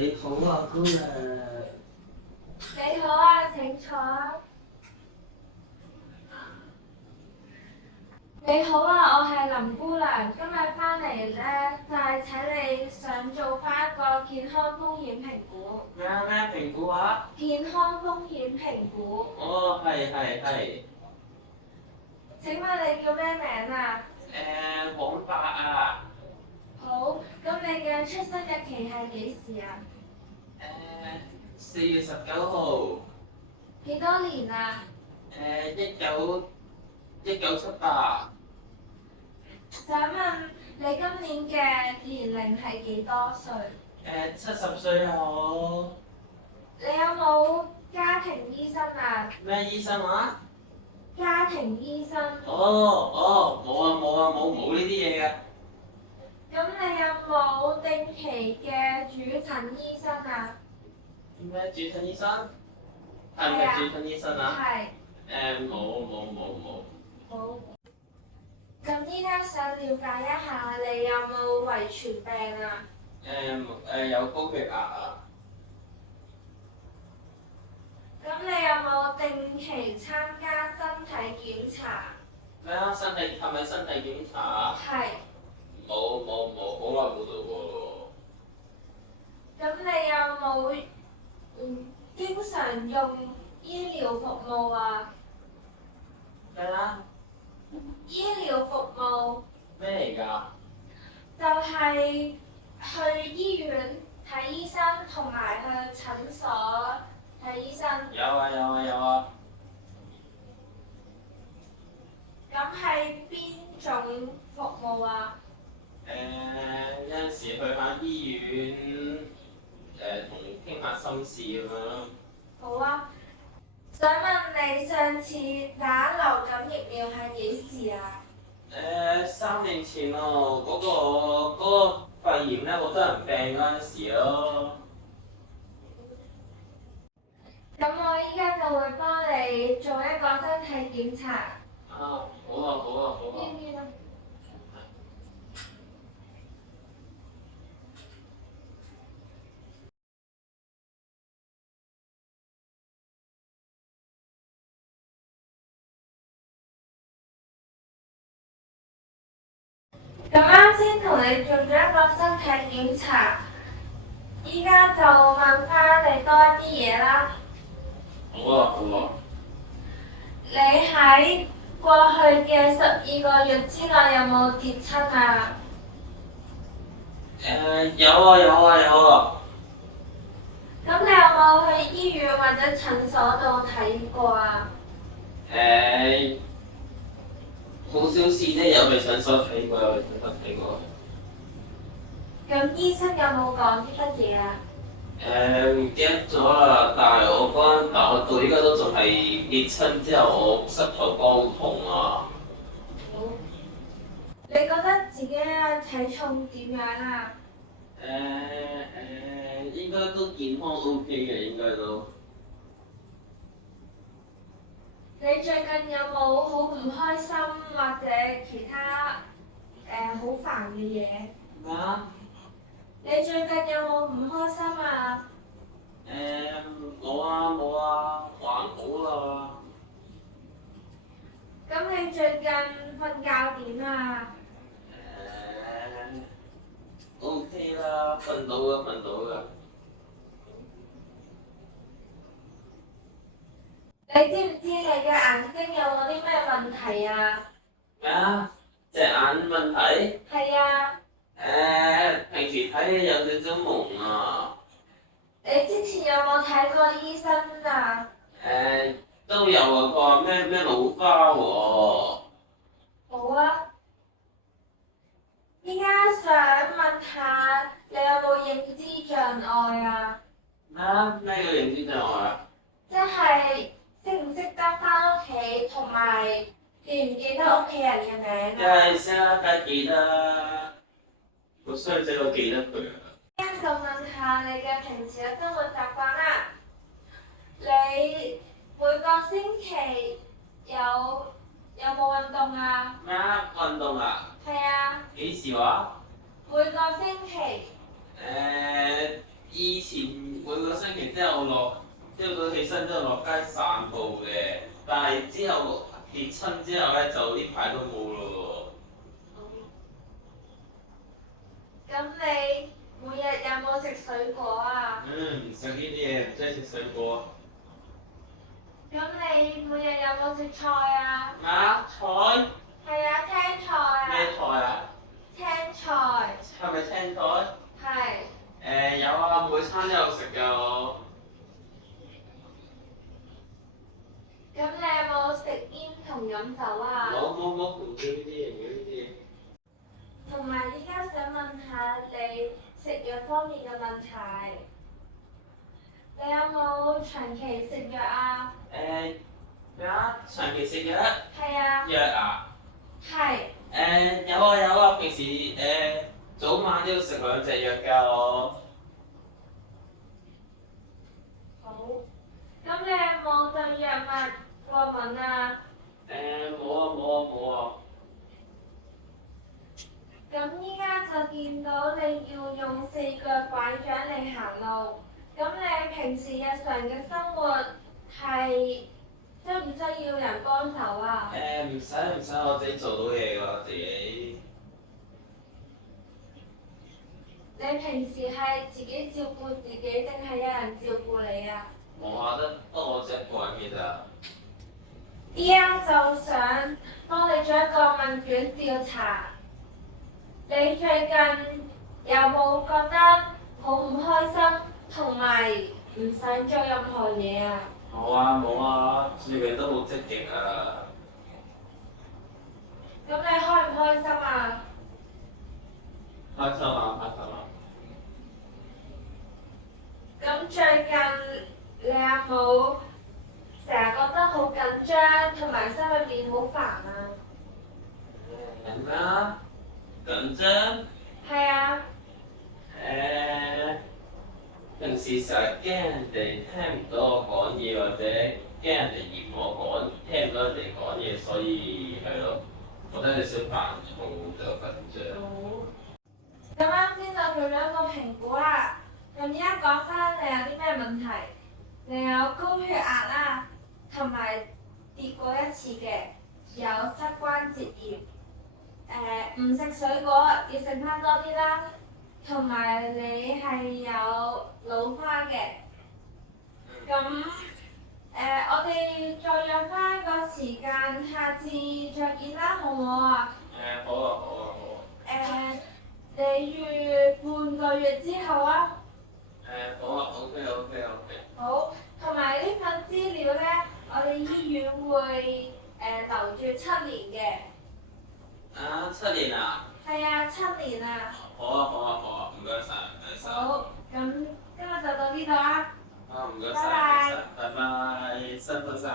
你好啊，姑娘。你好啊，請坐。你好啊，我係林姑娘，今日翻嚟咧就係請你想做翻一個健康風險評估。咩評估啊？健康風險評估。哦，係。請問你叫咩名啊？黃伯啊。好，咁你嘅出生日期係幾時啊4月19號。幾多年啊？1978。想問你今年嘅年齡係幾多歲？70歲好。你有冇家庭醫生啊？咩醫生啊？家庭醫生。冇呢啲嘢嘅。咁你有冇定期嘅主診醫生啊？咩主診醫生？係咪主診醫生啊？係。冇。好。咁依家想了解一下，你有冇遺傳病啊？有高血壓啊。咁你有冇定期參加身體檢查？咩啊？係咪身體檢查啊？係。冇，好耐冇做過咯。咁你有冇經常用醫療服務啊？咩啊？醫療服務咩嚟㗎？就係去醫院睇醫生，同埋去診所睇醫生。有啊。咁係邊種服務啊？有陣時去下醫院，同傾下心事咁樣咯。好啊。想問你上次打流感疫苗係幾時啊？3年前咯，嗰個肺炎咧，好多人病嗰陣時咯。咁我依家就會幫你做一個身體檢查。啊，好啊。要唔要啊？咁啱先同你做咗一個身體檢查，依家就問翻你多一啲嘢啦。好啊。你喺過去嘅12個月之內有冇跌親啊？有啊。咁你有冇去醫院或者診所度睇過啊？好少事啫，有去診所睇過。咁醫生有冇講啲乜嘢啊？唔記得咗啦，但係我到依家都仲係跌親之後，我膝頭哥好痛啊。好。你覺得自己嘅體重點樣啊？應該都健康 OK 嘅，應該都。你最近有冇好唔開心或者其他好煩嘅嘢？咩啊？你最近有冇唔開心啊？冇啊，還好啦。咁你最近瞓覺點啊？OK 啦，瞓到㗎。你知唔知你嘅眼睛有冇啲咩問題啊？咩啊？隻眼問題？係啊。平時睇有少少矇啊。你之前有冇睇過醫生啊？都有啊，佢話咩老花喎。好啊。依家想問下你有冇認知障礙啊？咩啊？咩叫認知障礙啊？即係識唔識得返屋企，同埋記唔記得屋企人嘅名梗係識啦，梗係記得。個衰仔我記得佢啊。就問下你嘅平時嘅生活習慣啦。你每個星期有冇運動啊？咩啊？運動啊？係啊。幾時話？每個星期。以前每個星期都有落，朝早起身都有落街散步嘅，但係之後跌親之後咧，就呢排都冇咯咁你每日有冇食水果啊？唔食呢啲嘢，唔中意食水果。咁你每日有冇食菜啊？啊，菜？係啊，青菜啊。咩菜啊？青菜。係咪青菜？係。有啊，每餐都有食㗎我。咁你有冇食煙同飲酒啊？冇，唔要呢啲，唔要呢啲。同埋依家想問下你食藥方面嘅問題，你有冇長期食藥啊？咩啊？長期食藥？係啊。藥啊？係。有啊，平時早晚都要食2隻藥㗎我。好。咁你有冇對藥物過敏啊？冇啊。咁依家就見到你要用4腳拐杖嚟行路，咁你平時日常嘅生活係需唔需要人幫手啊？唔使，我自己做到嘢㗎我自己。你平時係自己照顧自己定係有人照顧你啊？我話得我一個人嘅咋。依家就想幫你做一個問卷調查。你最近有冇覺得好唔開心，同埋唔想做任何嘢啊？冇啊，最近都好積極啊。咁你開唔開心啊？開心啊！咁最近你有冇成日覺得好緊張，同埋心裏面好煩啊？咩啊？緊張？係啊。平時成日驚人哋聽唔到我講嘢，或者驚人哋嫌我聽唔到人哋講嘢，所以係咯，覺得有少煩躁就緊張。好。咁啱先就做咗一個評估啦。咁依家講翻你有啲咩問題？你有高血壓啦，同埋跌過1次嘅，有膝關節炎。唔食水果要食翻多啲啦，同埋你係有老花嘅。咁我哋再約翻個時間，下次再見啦，好唔好啊？好啊。你預半個月之後啊？好啊 OK。好，同埋呢份資料咧，我哋醫院會留住7年嘅。7年啊？係啊，7年啊。好啊，唔該晒。好，咁今日就到呢度啦。唔該拜拜。晒，拜拜，辛苦晒。